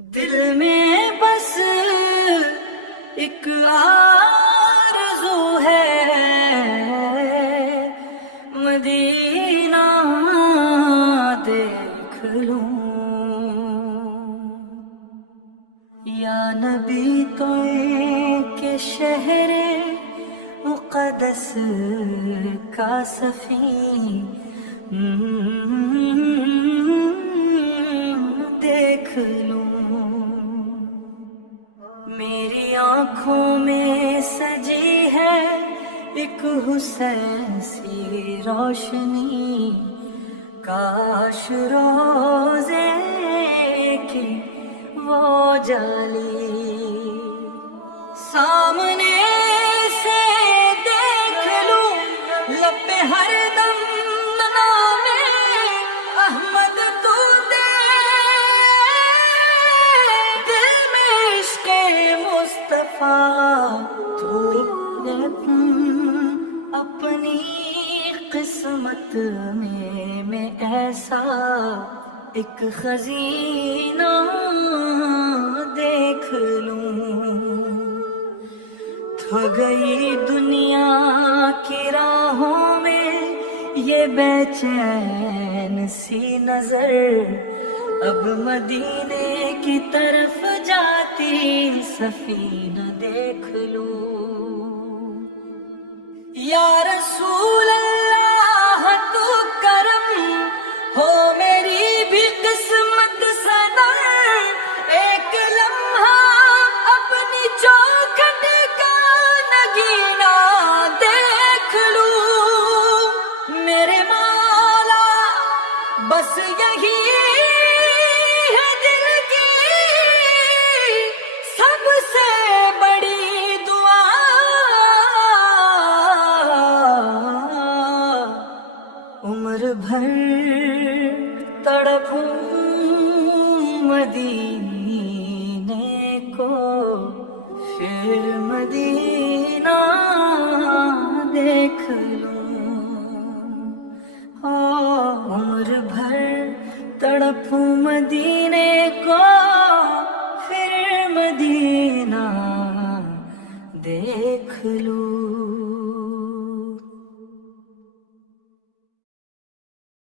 دل میں بس ایک آرزو ہے، مدینہ دیکھ لوں۔ یا نبی تو کہ شہر مقدس کا سفیر دیکھ لوں۔ میری آنکھوں میں سجی ہے ایک حسین سی روشنی، کاش روزے کی وہ جالی سامنے سے دیکھ لوں، لب پہ ہر دم نام احمد تو دے، دل میں عشق مصطفیٰ تو نے اپنی قسمت میں ایسا ایک خزینہ دیکھ لوں۔ تھک گئی دنیا کی راہوں میں یہ بے چین سی نظر، اب مدینے کی طرف جاتی سفینہ دیکھ لوں۔ یا رسول اللہ تو کرم ہو میری بھی قسمت صدر، ایک لمحہ اپنی چوکھٹ کا نگینہ دیکھ لوں۔ میرے مولا بس یہی ہے دل کی سب سے بڑی دعا، عمر بھر تڑپوں مدینے کو، پھر مدینہ دیکھ لوں۔ عمر بھر تڑپوں مدینے کو، پھر مدینہ دیکھ لوں۔